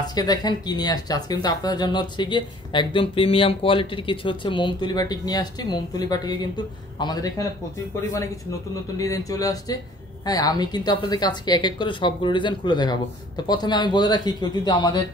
আজকে দেখেন কি নিয়ে আসছে। আজকে কিন্তু আপনাদের জন্য হচ্ছে গিয়ে একদম প্রিমিয়াম কোয়ালিটির কিছু হচ্ছে মোমতুলি বাটিক নিয়ে আসছি। মোমতুলি বাটিকে কিন্তু আমাদের এখানে প্রচুর পরিমাণে কিছু নতুন নতুন ডিজাইন চলে আসছে। হ্যাঁ, আমি কিন্তু আপনাদেরকে আজকে এক এক করে সবগুলো ডিজাইন খুলে দেখাবো। তো প্রথমে আমি বলে রাখি, কেউ যদি আমাদের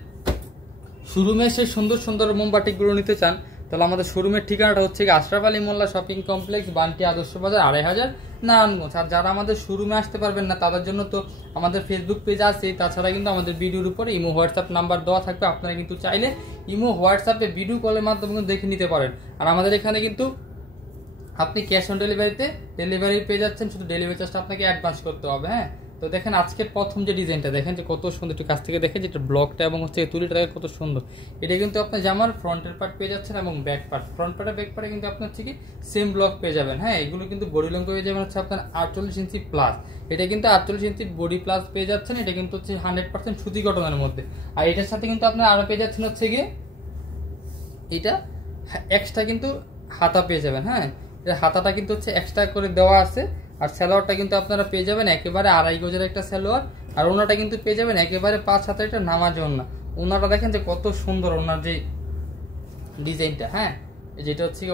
শোরুমে সেই সুন্দর সুন্দর মোমবাটিকগুলো নিতে চান, তাহলে আমাদের শোরুমের ঠিকানাটা হচ্ছে আশরাফ আলী মোল্লা শপিং কমপ্লেক্স, বান্টি আদর্শ বাজার, 2500 নারায়ণগঞ্জ। আর যারা আমাদের শোরুমে আসতে পারবেন না, তাদের জন্য তো আমাদের ফেসবুক পেজ আছে। তাছাড়া কিন্তু আমাদের ভিডিওর উপরে ইমো হোয়াটসঅ্যাপ নাম্বার দেওয়া থাকবে। আপনারা কিন্তু চাইলে ইমো হোয়াটসঅ্যাপে ভিডিও কলের মাধ্যমে কিন্তু দেখে নিতে পারেন। আর আমাদের এখানে কিন্তু আপনি ক্যাশ অন ডেলিভারি পেয়ে যাচ্ছেন, শুধু ডেলিভারি চার্জটা আপনাকে অ্যাডভান্স করতে হবে। হ্যাঁ, তো দেখেন আজকের প্রথম যে ডিজাইনটা দেখেন যে কত সুন্দর, একটু কাছ থেকে দেখেন যেটা ব্লকটা এবং হচ্ছে তুলিটা দেখেন কত সুন্দর। এটা কিন্তু আপনার জামার ফ্রন্টের পার্ট পেয়ে যাচ্ছেন এবং ব্যাক পার্ট, ফ্রন্ট পার্টে ব্যাক পার্টে কিন্তু আপনার হচ্ছে কি সেম ব্লক পেয়ে যাবেন। হ্যাঁ, এগুলো কিন্তু বডি লং পেয়ে যাবেন হচ্ছে আপনার 48 ইঞ্চি প্লাস। এটা কিন্তু 48 ইঞ্চি বডি প্লাস পেয়ে যাচ্ছেন। এটা কিন্তু হচ্ছে 100% সুতি কটনের মধ্যে। আর এটার সাথে কিন্তু আপনার আরো পেয়ে যাচ্ছেন হচ্ছে গিয়ে এটা এক্সট্রা কিন্তু হাতা পেয়ে যাবেন। হ্যাঁ, হাতাটা কিন্তু হচ্ছে এক্সট্রা করে দেওয়া আছে। আর সালোয়ারটা কিন্তু আপনারা পেয়ে যাবেন একেবারে 2.5 গজের একটা সালোয়ার। আর ওনাটা কিন্তু পেয়ে যাবেন একেবারে 5 হাতের একটা নামাজ ওনা। ওনাটা দেখেন যে কত সুন্দর, ওনার যে ডিজাইনটা। হ্যাঁ, যেটা হচ্ছে কি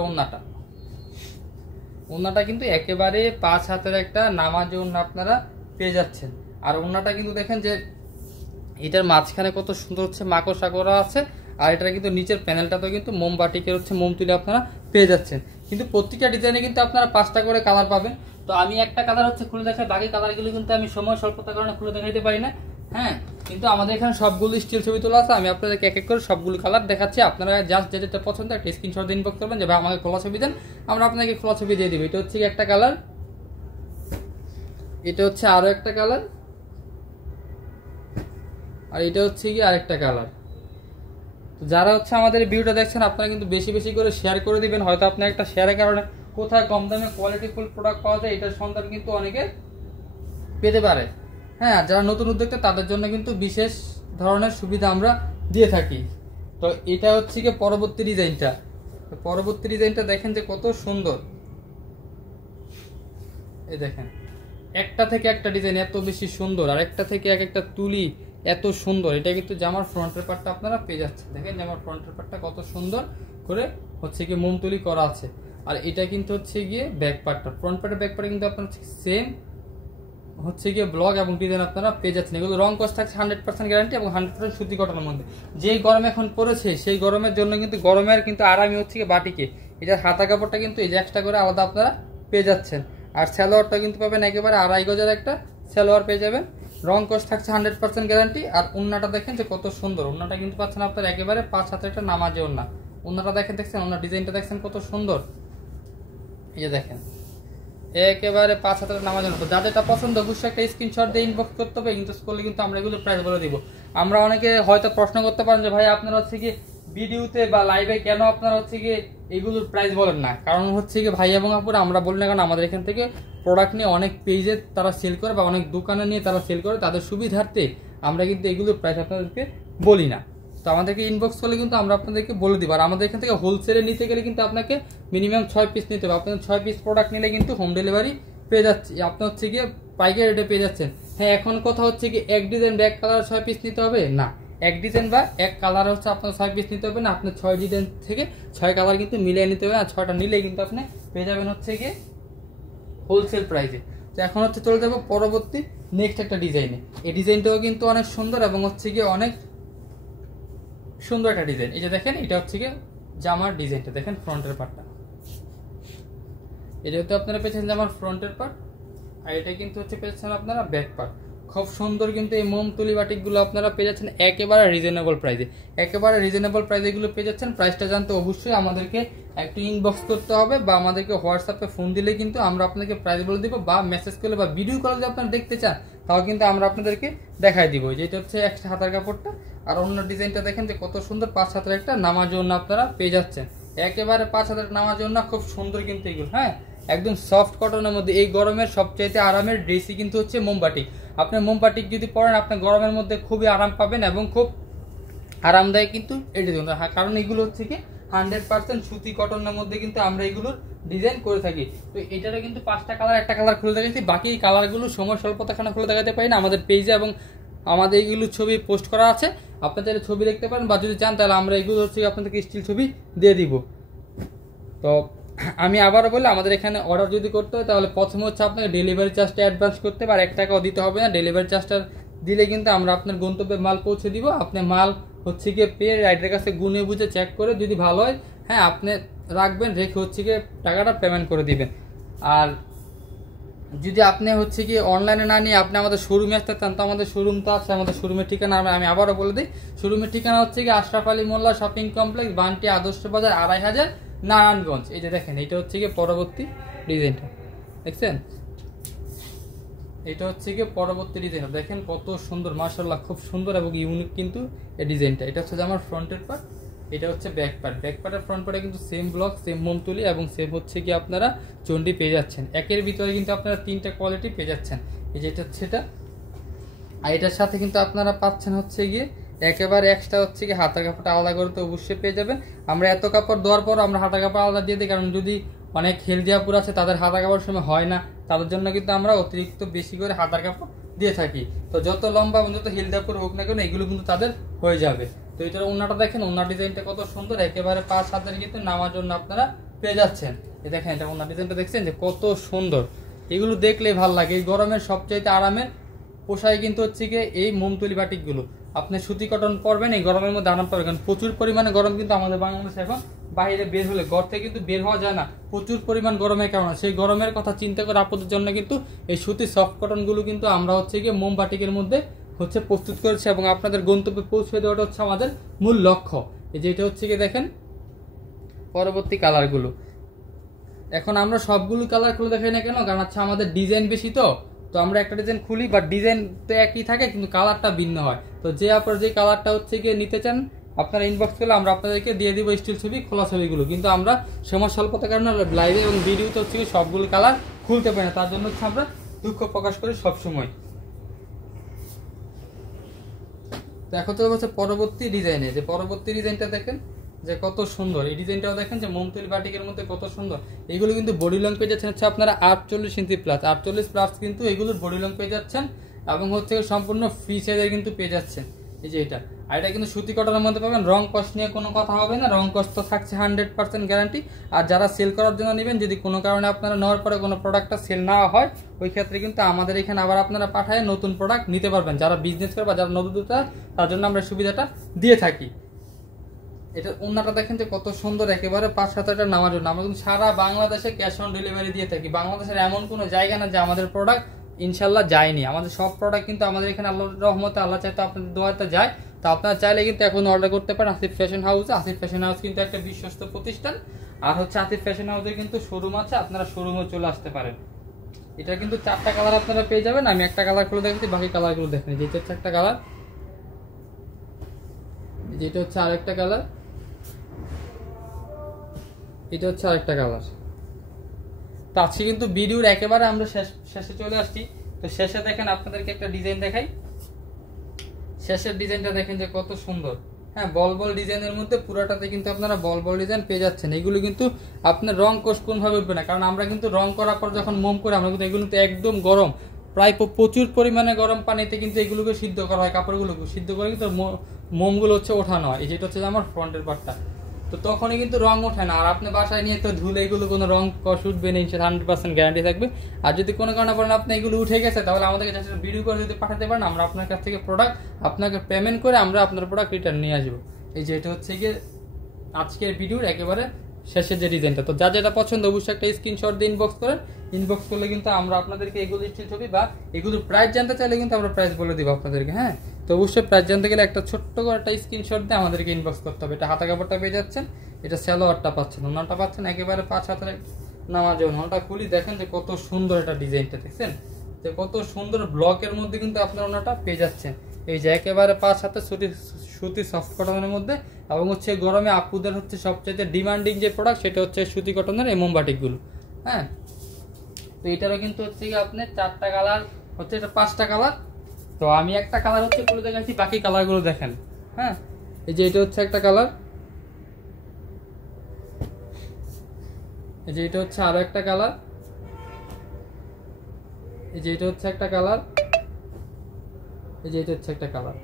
ওনাটা কিন্তু একেবারে 5 হাতের একটা নামাজ ওনা আপনারা পেয়ে যাচ্ছেন। আর ওনাটা কিন্তু দেখেন যে এটার মাঝখানে কত সুন্দর হচ্ছে মাকড়সা করা আছে। আর এটা কিন্তু নিচের প্যানেলটাতেও কিন্তু মোমবাটিকের হচ্ছে মোম তুলে আপনারা পেয়ে যাচ্ছেন। কিন্তু প্রত্যেকটা ডিজাইনে কিন্তু আপনারা 5টা করে কালার পাবেন। তো আমি একটা কালার হচ্ছে খুলে দেখাই, বাকি কালারগুলো কিন্তু আমি সময় স্বল্পতার কারণে খুলে দেখাইতে পারি না। হ্যাঁ, কিন্তু আমাদের এখানে সবগুলো স্টিল ছবি তোলা আছে। আমি আপনাদেরকে এক এক করে সবগুলো কালার দেখাচ্ছি। আপনারা জাস্ট যেটা পছন্দ একটা স্ক্রিনশট ইনবক্স করবেন যে ভাই আমাকে খোলা ছবি দেন, আমরা আপনাকে খোলা ছবি দিয়ে দিব। এটা হচ্ছে একটা কালার, এটা হচ্ছে আরো একটা কালার, আর এটা হচ্ছে কি আরেকটা কালার। তো যারা হচ্ছে আমাদের ভিডিওটা দেখছেন, আপনারা কিন্তু বেশি বেশি করে শেয়ার করে দিবেন। হয়তো আপনার একটা শেয়ারের কারণে কোথায় কম দামে কোয়ালিটিফুল প্রোডাক্ট পাওয়া যায় এটার সন্ধান কিন্তু অনেকে পেতে পারে। হ্যাঁ, যারা নতুন উদ্যোক্তা তাদের জন্য কিন্তু বিশেষ ধরনের সুবিধা আমরা দিয়ে থাকি। তো এটা হচ্ছে কি পরবর্তী ডিজাইনটা দেখেন যে কত সুন্দর। এই দেখেন একটা থেকে একটা ডিজাইন এত বেশি সুন্দর, আর একটা থেকে এক একটা তুলি এত সুন্দর। এটা কিন্তু জামার ফ্রন্টের পার্টটা আপনারা পেয়ে যাচ্ছেন। দেখেন জামার ফ্রন্টের পার্টটা কত সুন্দর করে হচ্ছে গিয়ে মোম তুলি করা আছে। আর এটা কিন্তু হচ্ছে গিয়ে ব্যাক পার্টটা, ফ্রন্ট পার্টের ব্যাক পার্টে কিন্তু আপনার সেম হচ্ছে গিয়ে ব্লক এবং ডিজাইন আপনারা পেয়ে যাচ্ছেন। এগুলো রং কস থাকছে 100% গ্যারান্টি এবং 100% সুতি কটনের মধ্যে। যেই গরম এখন পড়েছে সেই গরমের জন্য কিন্তু গরমের কিন্তু আরামই হচ্ছে গিয়ে বাটিকে। এটার হাতা কাপড়টা কিন্তু এই যে এক্সট্রা করে আলাদা আপনারা পেয়ে যাচ্ছেন। আর সালোয়ারটা কিন্তু পাবেন একেবারে 2.5 গজের একটা সালোয়ার পেয়ে যাবেন। রং কস থাকছে 100% গ্যারান্টি। আর ওন্নাটা দেখেন যে কত সুন্দর, ওন্নাটা কিন্তু পাচ্ছেন আপনারা একেবারে 5 হাতের একটা নামাজে ওন্না। ওন্নাটা দেখছেন, ওন্নার ডিজাইনটা দেখছেন কত সুন্দর। এই যে দেখেন একেবারে 5 হাতের নামাজের মতো। যাদেরটা পছন্দ অবশ্যই একটা স্ক্রিনশট দিয়ে ইনবক্স করতে হবে। ইনবক্স করলে কিন্তু আমরা এগুলো প্রাইস বলে দিব। আমরা অনেকে হয়তো প্রশ্ন করতে পারেন যে ভাই আপনারা হচ্ছে কি ভিডিওতে বা লাইভে কেন আপনারা হচ্ছে কি এগুলোর প্রাইস বলেন না? কারণ হচ্ছে কি ভাই এবং আপুরা আমরা বলি না, কারণ আমাদের এখান থেকে প্রোডাক্ট নিয়ে অনেক পেজে তারা সেল করে বা অনেক দোকানে নিয়ে তারা সেল করে, তাদের সুবিধার্থে আমরা কিন্তু এগুলোর প্রাইস আপনাদেরকে বলি না। তো আমাদেরকে ইনবক্স করলে কিন্তু আমরা আপনাদেরকে বলে দিব। আর আমাদের এখান থেকে হোলসেলে নিতে গেলে কিন্তু আপনাকে মিনিমাম 6 পিস নিতে হবে। আপনার 6 পিস প্রোডাক্ট নিলে কিন্তু হোম ডেলিভারি পেয়ে যাচ্ছে, আপনার হচ্ছে গিয়ে পাইকারি রেটে পেয়ে যাচ্ছেন। হ্যাঁ, এখন কথা হচ্ছে কি এক ডিজাইন বা এক কালার 6 পিস নিতে হবে না, এক ডিজাইন বা এক কালার হচ্ছে আপনার 6 পিস নিতে হবে না, আপনার 6 ডিজাইন থেকে 6 কালার কিন্তু মিলিয়ে নিতে হবে। আর 6টা নিলেই কিন্তু আপনি পেয়ে যাবেন হচ্ছে গিয়ে হোলসেল প্রাইসে। তো এখন হচ্ছে চলে যাবো পরবর্তী নেক্সট একটা ডিজাইনে। এই ডিজাইনটাও কিন্তু অনেক সুন্দর এবং হচ্ছে গিয়ে অনেক সুন্দর একটা ডিজাইন। এই যে দেখেন এটা হচ্ছে গিয়ে জামার ডিজাইনটা দেখেন, ফ্রন্টের পার্টটা এটা হচ্ছে আপনারা পেয়েছেন জামার ফ্রন্টের পার্ট। আর এটা কিন্তু হচ্ছে পেয়েছেন আপনারা ব্যাক পার্ট। খুব সুন্দর কিন্তু এই মোম তুলি বাটিকগুলো আপনারা পেয়ে যাচ্ছেন একেবারে রিজনেবল প্রাইসে। এগুলো পেয়ে যাচ্ছেন। প্রাইসটা জানতে অবশ্যই আমাদেরকে একটু ইনবক্স করতে হবে বা আমাদেরকে হোয়াটসঅ্যাপে ফোন দিলে কিন্তু আমরা আপনাদেরকে প্রাইস বলে দিব, বা মেসেজ করলে বা ভিডিও কলে যদি আপনারা দেখতে চান তাও কিন্তু আমরা আপনাদেরকে দেখাই দিব। যেটা হচ্ছে একটা হাতার কাপড়টা। আর অন্য ডিজাইনটা দেখেন যে কত সুন্দর 5 হাতের একটা নামাজ ওড়না আপনারা পেয়ে যাচ্ছেন। একেবারে 5 হাতের নামাজ ওড়না, খুব সুন্দর কিন্তু এগুলো। হ্যাঁ, একদম সফট কটনের মধ্যে। এই গরমের সবচাইতে আরামের ড্রেসই কিন্তু হচ্ছে মোমবাটিক। আপনার মোমবাটিক যদি পরেন আপনার গরমের মধ্যে খুবই আরাম পাবেন এবং খুব আরামদায়ক কিন্তু এটা দেখুন। কারণ এগুলো হচ্ছে কি 100% সুতি কটনের মধ্যে কিন্তু আমরা এগুলোর ডিজাইন করে থাকি। তো এটারও কিন্তু 5টা কালার, একটা কালার খুলে দেখাচ্ছি। বাকি কালারগুলো সময় স্বল্পতাখানে খুলে দেখাতে পারি না। আমাদের পেজে এবং আমাদের এইগুলো ছবি পোস্ট করা আছে আপনার চাইলে ছবি দেখতে পারেন, বা যদি চান তাহলে আমরা এগুলো হচ্ছে আপনাদেরকে স্টিল ছবি দিয়ে দিব। তো আমি আবারও বলি, আমাদের এখানে অর্ডার যদি করতে হয় তাহলে প্রথমে হচ্ছে আপনাকে ডেলিভারি চার্জটা অ্যাডভান্স করতে হবে, আর 1 টাকাও দিতে হবে না। ডেলিভারি চার্জটা দিলে কিন্তু আমরা আপনার গন্তব্যে মাল পৌঁছে দিব। আপনি মাল হচ্ছে গিয়ে পেয়ে রাইডারের কাছে গুনে বুঝে চেক করে যদি ভালো হয়, হ্যাঁ আপনি রাখবেন, রেখে হচ্ছে গিয়ে টাকাটা পেমেন্ট করে দিবেন। আর যদি আপনি হচ্ছে কি অনলাইনে না নিয়ে আপনি আমাদের শোরুমে আসতে চান, তো আমাদের শোরুম তো আছে। আমাদের শোরুমের ঠিকানা আমি আবারও বলে দিই, শোরুমের ঠিকানা হচ্ছে কি আশরাফ আলী মোল্লা শপিং কমপ্লেক্স, বান্টি আদর্শ বাজার, 2500 নারায়ণগঞ্জ। এই যে দেখেন, এটা হচ্ছে কি পরবর্তী ডিজাইনটা, দেখছেন? এটা হচ্ছে কি পরবর্তী ডিজাইনটা, দেখেন কত সুন্দর, মাশাআল্লাহ খুব সুন্দর এবং ইউনিক কিন্তু এই ডিজাইনটা। এটা হচ্ছে আমার ফ্রন্টের পার্ট, এটা হচ্ছে ব্যাক পার্ট। ব্যাক পার্টের ফ্রন্ট পার্টে কিন্তু সেম ব্লক, সেম মোমতুলি এবং সেম হচ্ছে কি আপনারা চন্ডি পেয়ে যাচ্ছেন। একের ভিতরে কিন্তু আপনারা 3টা কোয়ালিটি পেয়ে যাচ্ছেন। এই যে এটা হচ্ছে এটা, আর এটার সাথে কিন্তু আপনারা পাচ্ছেন হচ্ছে গিয়ে একেবারে এক্সট্রা হচ্ছে কি হাতার কাপড়টা আলাদা করে তো অবশ্যই পেয়ে যাবেন। আমরা এত কাপড় দেওয়ার পর আমরা হাতার কাপড় আলাদা দিয়ে দিই, কারণ যদি অনেক হেলদি আপুর আছে তাদের হাতার কাপড় সময় হয় না, তাদের জন্য কিন্তু আমরা অতিরিক্ত বেশি করে হাতার কাপড় দিয়ে থাকি। তো যত লম্বা এবং যত হেলদি আপুর হোক না কেন, এগুলো কিন্তু তাদের হয়ে যাবে। তো এটার ওন্নাটা দেখেন, ওন্নার ডিজাইনটা কত সুন্দর, একেবারে 5 হাতের কিন্তু নামার জন্য আপনারা পেয়ে যাচ্ছেন। এই দেখেন, এটা ওন্নার ডিজাইনটা দেখছেন যে কত সুন্দর, এগুলো দেখলেই ভালো লাগে। এই গরমের সবচাইতে আরামের পোশাক কিন্তু হচ্ছে গিয়ে এই মোমতুলি বাটিকগুলো। আপনি সুতি কটন পরবেন, এই গরমের মধ্যে আরাম পাবেন, কারণ প্রচুর পরিমাণে গরম কিন্তু আমাদের বাংলাদেশে এখন। বাইরে বের হলে ঘর থেকে কিন্তু বের হওয়া যায় না, প্রচুর পরিমাণ গরমের কারণে। সেই গরমের কথা চিন্তা করে আপনাদের জন্য কিন্তু এই সুতি সফট কটনগুলো কিন্তু আমরা হচ্ছে গিয়ে মোম বাটিকের মধ্যে হচ্ছে প্রস্তুত করেছি, এবং আপনাদের গন্তব্যে পৌঁছে দেওয়াটা হচ্ছে আমাদের মূল লক্ষ্য। এই যে এটা হচ্ছে গিয়ে দেখেন পরবর্তী কালারগুলো। এখন আমরা সবগুলো কালার খুলে দেখাই না কেন, কারণ হচ্ছে আমাদের ডিজাইন বেশি, তো আমরা একটা ডিজাইন খুলি, বাট ডিজাইন তো একই থাকে কিন্তু কালারটা ভিন্ন হয়। তো যে আপনারা যে কালারটা হচ্ছে গিয়ে নিতে চান, আপনারা ইনবক্স করলে আমরা আপনাদেরকে দিয়ে দিব স্টিল ছবি, খোলা ছবিগুলো। কিন্তু আমরা সময় স্বল্পতার কারণে লাইভে এবং ভিডিওতে হচ্ছে সবগুলো কালার খুলতে পারি না, তার জন্য হচ্ছে আমরা দুঃখ প্রকাশ করি সবসময়। দেখো তো হচ্ছে পরবর্তী ডিজাইনে, যে পরবর্তী ডিজাইনটা দেখেন যে কত সুন্দর। এই ডিজাইনটাও দেখেন যে মোমতুলি বাটিকের মধ্যে কত সুন্দর। এগুলো কিন্তু বডি লং পেয়ে যাচ্ছেন হচ্ছে আপনারা 48 ইঞ্চি প্লাস, 48 প্লাস কিন্তু এগুলোর বডি লং পেয়ে যাচ্ছেন, এবং হচ্ছে সম্পূর্ণ ফ্রি সাইজের কিন্তু পেয়ে যাচ্ছেন। এই যে এটা, আর এটা কিন্তু সুতি কটনের মধ্যে পাবেন। রং কস্ট নিয়ে কোনো কথা হবে না, রং কস্ট তো থাকছে 100% গ্যারান্টি। আর যারা সেল করার জন্য নেবেন, যদি কোনো কারণে আপনারা নেওয়ার পরে কোনো প্রোডাক্টটা সেল না হয়, ওই ক্ষেত্রে কিন্তু আমাদের এখানে আবার আপনারা পাঠায় নতুন প্রোডাক্ট নিতে পারবেন। যারা বিজনেস করে বা যারা নবুদতা, তার জন্য আমরা সুবিধাটা দিয়ে থাকি। এটা ওন্নাটা দেখেন যে কত সুন্দর, একেবারে 5-7 নামার জন্য। আমরা কিন্তু সারা বাংলাদেশে ক্যাশ অন ডেলিভারি দিয়ে থাকি। বাংলাদেশের এমন কোনো জায়গা না যে আমাদের প্রোডাক্ট ইনশাল্লাহ যায়নি। আমাদের সব প্রোডাক্ট কিন্তু আমাদের এখানে আল্লাহর রহমতে, আল্লাহ চাইতে আপনাদের দোয়াতে যায়। তো আপনারা চাইলে কিন্তু এখন অর্ডার করতে পারেন আসিফ ফ্যাশন হাউসে। আসিফ ফ্যাশন হাউস কিন্তু একটা বিশ্বস্ত প্রতিষ্ঠান, আর হচ্ছে আসিফ ফ্যাশন হাউসের কিন্তু শোরুম আছে, আপনারা শোরুমে চলে আসতে পারেন। এটা কিন্তু 4টা কালার আপনারা পেয়ে যাবেন। আমি একটা কালার খুলে দেখাচ্ছি, বাকি কালারগুলো দেখেন। যেটা হচ্ছে একটা কালার, যেটা হচ্ছে আরেকটা কালার, এটা হচ্ছে আরেকটা কালার। তো আজকে কিন্তু ভিডিওর একেবারে আমরা শেষে চলে আসছি। তো শেষে দেখেন আপনাদেরকে একটা ডিজাইন দেখাই। শেষের ডিজাইনটা দেখেন যে কত সুন্দর, হ্যাঁ বল বল ডিজাইনের মধ্যে পুরাটাতে কিন্তু আপনারা বল বল ডিজাইন পেয়ে যাচ্ছেন। এগুলো কিন্তু আপনার রং কোর্স কোনভাবে উঠবে না, কারণ আমরা কিন্তু রং করার পর যখন মোম করে, আমরা কিন্তু এগুলো তো একদম গরম, প্রায় প্রচুর পরিমাণে গরম পানিতে কিন্তু এগুলোকে সিদ্ধ করা হয়, কাপড়গুলোকে সিদ্ধ করে কিন্তু মোমগুলো হচ্ছে ওঠানো হয়। এই যেটা হচ্ছে আমার ফ্রন্টের পার্টটা, তো তখনই কিন্তু রং ওঠে না। আর আপনি বাসায় নিয়ে তো ধুলে এগুলো কোনো রং কষ উঠবে না, 100% গ্যারান্টি থাকবে। আর যদি কোনো কারণে বলেন আপনি এগুলো উঠে গেছে, তাহলে আমাদেরকে জাস্ট ভিডিও করে যদি পাঠাতে পারেন, আমরা আপনার কাছ থেকে প্রোডাক্ট আপনাকে পেমেন্ট করে আমরা আপনার প্রোডাক্ট রিটার্ন নিয়ে আসবো। এই যে এটা হচ্ছে গিয়ে আজকের ভিডিওর একেবারে শেষের যে ডিজাইনটা। তো যা যেটা পছন্দ অবশ্যই একটা স্ক্রিনশট দিয়ে ইনবক্স করেন। ইনবক্স করলে কিন্তু আমরা আপনাদেরকে এগুলো স্টিল ছবি বা এগুলোর প্রাইস জানতে চাইলে কিন্তু আমরা প্রাইস বলে দিব আপনাদেরকে। হ্যাঁ, তো অবশ্যই প্রাইস জানতে গেলে একটা ছোট্ট করে একটা স্ক্রিনশট দিয়ে আমাদেরকে ইনবক্স করতে হবে। এটা হাতা কাপড়টা পেয়ে যাচ্ছেন, এটা সালোয়ারটা পাচ্ছেন, ওনাটা পাচ্ছেন একেবারে 5 হাতের নামার জন্য। ওনাটা খুলি দেখেন যে কত সুন্দর এটা ডিজাইনটা, দেখছেন যে কত সুন্দর ব্লকের মধ্যে কিন্তু আপনার ওনাটা পেয়ে যাচ্ছেন। এই যে একেবারে 5 হাতের সুতি সফট কটনের মধ্যে, এবং হচ্ছে গরমে আপুদের হচ্ছে সবচেয়ে ডিমান্ডিং যে প্রোডাক্ট সেটা হচ্ছে সুতি কটনের এই মোমবাটিকগুলো। হ্যাঁ, তো এটারও কিন্তু হচ্ছে কি আপনার 4টা কালার হচ্ছে, এটা 5টা কালার। তো আমি একটা কালার হচ্ছে খুলে দেখাচ্ছি, বাকি কালারগুলো দেখেন। হ্যাঁ, এই যে এটা হচ্ছে একটা কালার, এই যে এটা হচ্ছে আরো একটা কালার, এই যে এটা হচ্ছে একটা কালার, এই যে এটা হচ্ছে একটা কালার।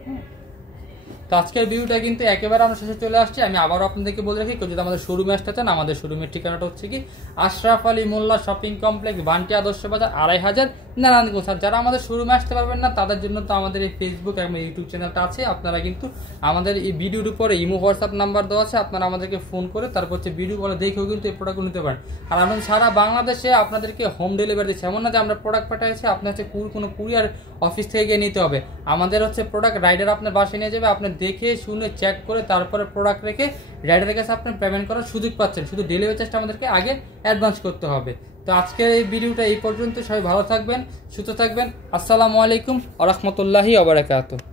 তো তো আজকের ভিডিওটা কিন্তু একেবারে আমরা শেষে চলে আসছি। আমি আবারও আপনাদেরকে বলে রাখি, যদি আমাদের শোরুমে আসতে চান, আমাদের শোরুমের ঠিকানাটা হচ্ছে কি আশরাফ আলী মোল্লা শপিং কমপ্লেক্স, বান্টি আদর্শ বাজার, 2500 নারায়ণগঞ্জ। আর যারা আমাদের শোরুমে আসতে পারবেন না তাদের জন্য তো আমাদের এই ফেসবুক এবং ইউটিউব চ্যানেলটা আছে। আপনারা কিন্তু আমাদের এই ভিডিওর উপরে ইমো হোয়াটসঅ্যাপ নাম্বার দেওয়া আছে, আপনারা আমাদেরকে ফোন করে তারপর হচ্ছে ভিডিও কলে দেখেও কিন্তু এই প্রোডাক্টগুলো নিতে পারেন। আর আমরা সারা বাংলাদেশে আপনাদেরকে হোম ডেলিভারি দিচ্ছি। এমন না যে আমরা প্রোডাক্ট পাঠাচ্ছি আপনার হচ্ছে কোনো কুরিয়ার অফিস থেকে গিয়ে নিতে হবে। আমাদের হচ্ছে প্রোডাক্ট রাইডার আপনার বাসায় নিয়ে যাবে, আপনি দেখে শুনে চেক করে তারপরে প্রোডাক্ট রেখে রাইডারের কাছে আপনি পেমেন্ট করার সুযোগ পাচ্ছেন। শুধু ডেলিভারি চার্জটা আমাদেরকে আগে অ্যাডভান্স করতে হবে। তো আজকের এই ভিডিওটা এই পর্যন্ত। সবাই ভালো থাকবেন, সুস্থ থাকবেন। আসসালামু আলাইকুম ওয়া রাহমাতুল্লাহি ওয়া বারাকাতুহু।